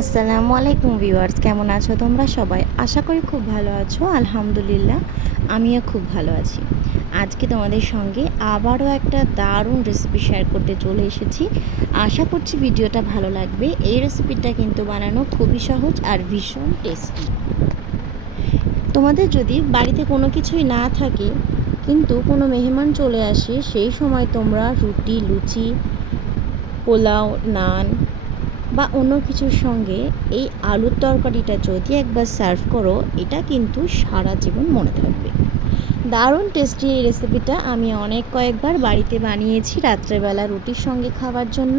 আসসালামু আলাইকুম ভিউয়ার্স, কেমন আছো তোমরা সবাই? আশা করি খুব ভালো আছো, আলহামদুলিল্লাহ আমিও খুব ভালো আছি। আজকে তোমাদের সঙ্গে আবারও একটা দারুণ রেসিপি শেয়ার করতে চলে এসেছি। আশা করছি ভিডিওটা ভালো লাগবে। এই রেসিপিটা কিন্তু বানানো খুবই সহজ আর ভীষণ টেস্টি তোমাদের যদি বাড়িতে কোনো কিছুই না থাকে, কিন্তু কোনো মেহমান চলে আসে, সেই সময় তোমরা রুটি, লুচি, পোলাও, নান বা অন্য কিছুর সঙ্গে এই আলুর তরকারিটা যদি একবার সার্ভ করো, এটা কিন্তু সারা জীবন মনে থাকবে। দারুণ টেস্টি এই রেসিপিটা আমি অনেক কয়েকবার বাড়িতে বানিয়েছি রাত্রেবেলা রুটির সঙ্গে খাওয়ার জন্য।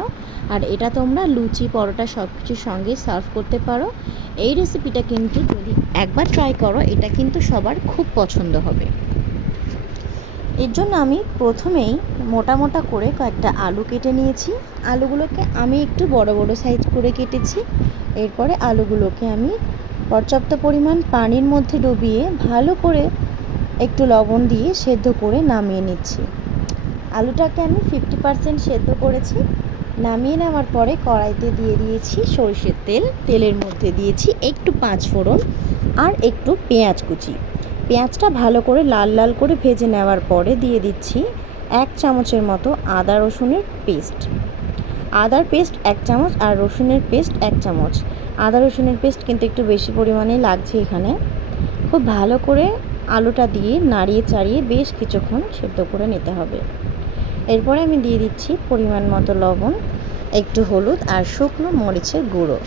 আর এটা তোমরা লুচি, পরোটা সব কিছুর সঙ্গে সার্ভ করতে পারো। এই রেসিপিটা কিন্তু যদি একবার ট্রাই করো, এটা কিন্তু সবার খুব পছন্দ হবে। এর জন্য আমি প্রথমেই মোটা মোটা করে কয়েকটা আলু কেটে নিয়েছি। আলুগুলোকে আমি একটু বড় বড় সাইজ করে কেটেছি। এরপরে আলুগুলোকে আমি পর্যাপ্ত পরিমাণ পানির মধ্যে ডুবিয়ে ভালো করে একটু লবণ দিয়ে সেদ্ধ করে নামিয়ে নিচ্ছি। আলুটাকে আমি ফিফটি পারসেন্ট সেদ্ধ করেছি। নামিয়ে নেওয়ার পরে কড়াইতে দিয়ে দিয়েছি সরষের তেল। তেলের মধ্যে দিয়েছি একটু পাঁচ ফোড়ন আর একটু পেঁয়াজ কুচি। পেঁয়াজটা ভালো করে লাল লাল করে ভেজে নেওয়ার পরে দিয়ে দিচ্ছি এক চামচের মতো আদা রসুনের পেস্ট। আদার পেস্ট এক চামচ আর রসুনের পেস্ট এক চামচ। আদা রসুনের পেস্ট কিন্তু একটু বেশি পরিমাণে লাগছে এখানে। খুব ভালো করে আলুটা দিয়ে নাড়িয়ে চাড়িয়ে বেশ কিছুক্ষণ সেদ্ধ করে নিতে হবে। এরপরে আমি দিয়ে দিচ্ছি পরিমাণ মতো লবণ, একটু হলুদ আর শুকনো মরিচের গুঁড়ো।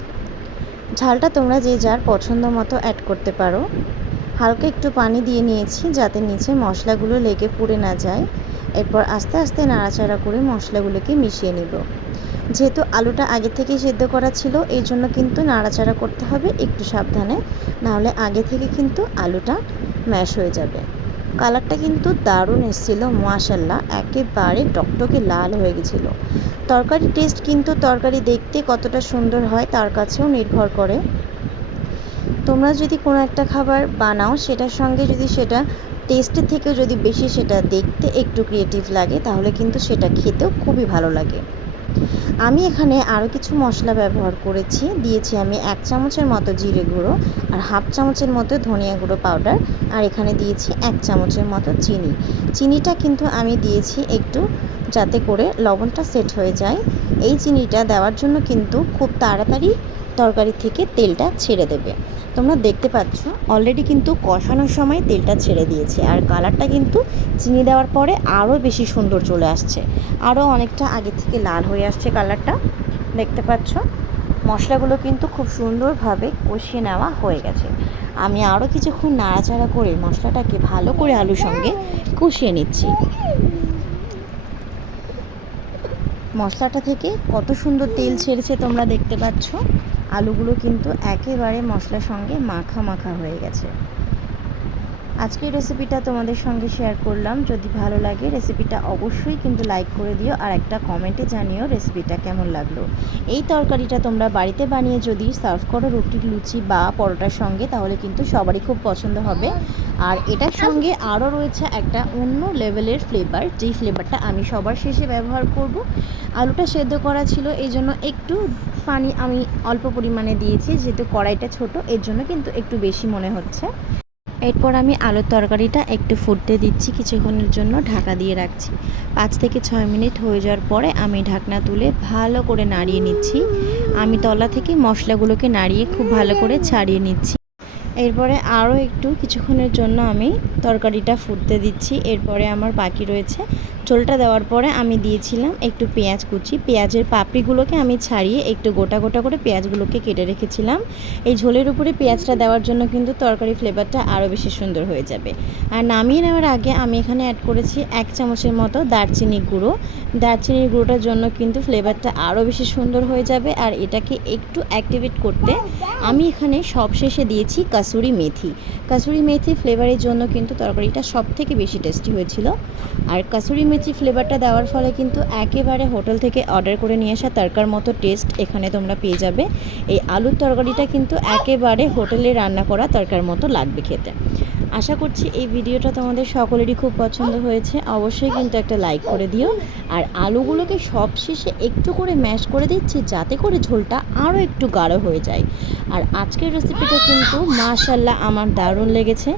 ঝালটা তোমরা যে যার পছন্দ মতো অ্যাড করতে পারো। হালকা একটু পানি দিয়ে নিয়েছি যাতে নিচে মশলাগুলো লেগে পুড়ে না যায়। এরপর আস্তে আস্তে নাড়াচাড়া করে মশলাগুলোকে মিশিয়ে নিব। যেহেতু আলুটা আগে থেকেই সেদ্ধ করা ছিল, এই জন্য কিন্তু নাড়াচাড়া করতে হবে একটু সাবধানে, নাহলে আগে থেকে কিন্তু আলুটা ম্যাশ হয়ে যাবে। কালারটা কিন্তু দারুণ এসেছিল মাশাল্লাহ একেবারে টকটকে লাল হয়ে গেছিল। তরকারি টেস্ট কিন্তু তরকারি দেখতে কতটা সুন্দর হয় তার কাছেও নির্ভর করে। তোমরা যদি কোনো একটা খাবার বানাও, সেটার সঙ্গে যদি সেটা টেস্টের থেকেও যদি বেশি সেটা দেখতে একটু ক্রিয়েটিভ লাগে, তাহলে কিন্তু সেটা খেতেও খুবই ভালো লাগে। আমি এখানে আরও কিছু মশলা ব্যবহার করেছি। দিয়েছি আমি এক চামচের মতো জিরে গুঁড়ো আর হাফ চামচের মতো ধনিয়া গুঁড়ো পাউডার আর এখানে দিয়েছি এক চামচের মতো চিনি। চিনিটা কিন্তু আমি দিয়েছি একটু যাতে করে লবণটা সেট হয়ে যায়। এই চিনিটা দেওয়ার জন্য কিন্তু খুব তাড়াতাড়ি তরকারি থেকে তেলটা ছেড়ে দেবে। তোমরা দেখতে পাচ্ছ অলরেডি কিন্তু কষানোর সময় তেলটা ছেড়ে দিয়েছে। আর কালারটা কিন্তু চিনি দেওয়ার পরে আরও বেশি সুন্দর চলে আসছে। আরও অনেকটা আগে থেকে লাল হয়ে আসছে কালারটা দেখতে পাচ্ছ, মশলাগুলো কিন্তু খুব সুন্দরভাবে কষিয়ে নেওয়া হয়ে গেছে। আমি আরও কিছুক্ষণ নাড়াচাড়া করে মশলাটাকে ভালো করে আলুর সঙ্গে কষিয়ে নিচ্ছি। মশলাটা থেকে কত সুন্দর তেল ছেড়েছে তোমরা দেখতে পাচ্ছ। আলুগুলো কিন্তু একেবারে মশলার সঙ্গে মাখা মাখা হয়ে গেছে। আজকের রেসিপিটা তোমাদের সঙ্গে শেয়ার করলাম। যদি ভালো লাগে রেসিপিটা অবশ্যই কিন্তু লাইক করে দিও আর একটা কমেন্টে জানিও রেসিপিটা কেমন লাগল। এই তরকারিটা তোমরা বাড়িতে বানিয়ে যদি সার্ভ করো রুটির লুচি বা পরোটার সঙ্গে তাহলে কিন্তু সবারই খুব পছন্দ হবে। আর এটার সঙ্গে আরও রয়েছে একটা অন্য লেভেলের ফ্লেভার যেই ফ্লেভারটা আমি সবার শেষে ব্যবহার করব। আলুটা সেদ্ধ করা ছিল, এই জন্য একটু পানি আমি অল্প পরিমাণে দিয়েছি, যেহেতু কড়াইটা ছোট, এর জন্য কিন্তু একটু বেশি মনে হচ্ছে। এরপর আমি আলুর তরকারিটা একটু ফুটতে দিচ্ছি কিছুক্ষণের জন্য ঢাকা দিয়ে রাখছি। পাঁচ থেকে ছয় মিনিট হয়ে যাওয়ার পরে আমি ঢাকনা তুলে ভালো করে নাড়িয়ে নিচ্ছি। আমি তলা থেকে মশলাগুলোকে নাড়িয়ে খুব ভালো করে ছাড়িয়ে নিচ্ছি। এরপরে আরও একটু কিছুক্ষণের জন্য আমি তরকারিটা ফুটতে দিচ্ছি। এরপরে আমার বাকি রয়েছে ঝোলটা দেওয়ার পরে আমি দিয়েছিলাম একটু পেঁয়াজ কুচি। পেঁয়াজের পাপড়িগুলোকে আমি ছাড়িয়ে একটু গোটা গোটা করে পেঁয়াজগুলোকে কেটে রেখেছিলাম। এই ঝোলের উপরে পেঁয়াজটা দেওয়ার জন্য কিন্তু তরকারি ফ্লেভারটা আরও বেশি সুন্দর হয়ে যাবে। আর নামিয়ে নেওয়ার আগে আমি এখানে অ্যাড করেছি এক চামচের মতো দারচিনি গুঁড়ো। দারচিনির গুঁড়োটার জন্য কিন্তু ফ্লেভারটা আরও বেশি সুন্দর হয়ে যাবে। আর এটাকে একটু অ্যাক্টিভেট করতে আমি এখানে সবশেষে দিয়েছি কাসুরি মেথি। কাসুরি মেথি ফ্লেভারের জন্য কিন্তু তরকারিটা সব থেকে বেশি টেস্টি হয়েছিল। আর কাসুরি মেথি ফ্লেভারটা দেওয়ার ফলে কিন্তু একেবারে হোটেল থেকে অর্ডার করে নিয়ে আসা তরকার মতো টেস্ট এখানে তোমরা পেয়ে যাবে। এই আলুর তরকারিটা কিন্তু একেবারে হোটেলে রান্না করা তরকার মতো লাগবে খেতে। আশা করছি এই ভিডিওটা তোমাদের সকলেরই খুব পছন্দ হয়েছে। অবশ্যই কিন্তু একটা লাইক করে দিও। আর আলুগুলোকে সব শেষে একটু করে ম্যাশ করে দিচ্ছি, যাতে করে ঝোলটা আরও একটু গাঢ় হয়ে যায়। আর আজকের রেসিপিটা কিন্তু মাশাল্লাহ আমার দারুণ লেগেছে।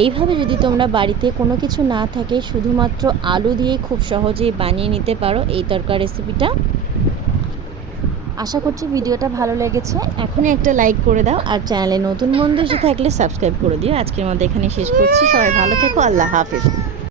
এইভাবে যদি তোমরা বাড়িতে কোনো কিছু না থাকে, শুধুমাত্র আলু দিয়ে খুব সহজেই বানিয়ে নিতে পারো এই তরকার রেসিপিটা আশা করছি ভিডিওটা ভালো লেগেছে। এখনই একটা লাইক করে দাও আর চ্যানেলে নতুন বন্ধু এসে থাকলে সাবস্ক্রাইব করে দিও। আজকের মধ্যে এখানে শেষ করছি। সবাই ভালো থেকো। আল্লাহ হাফিজ।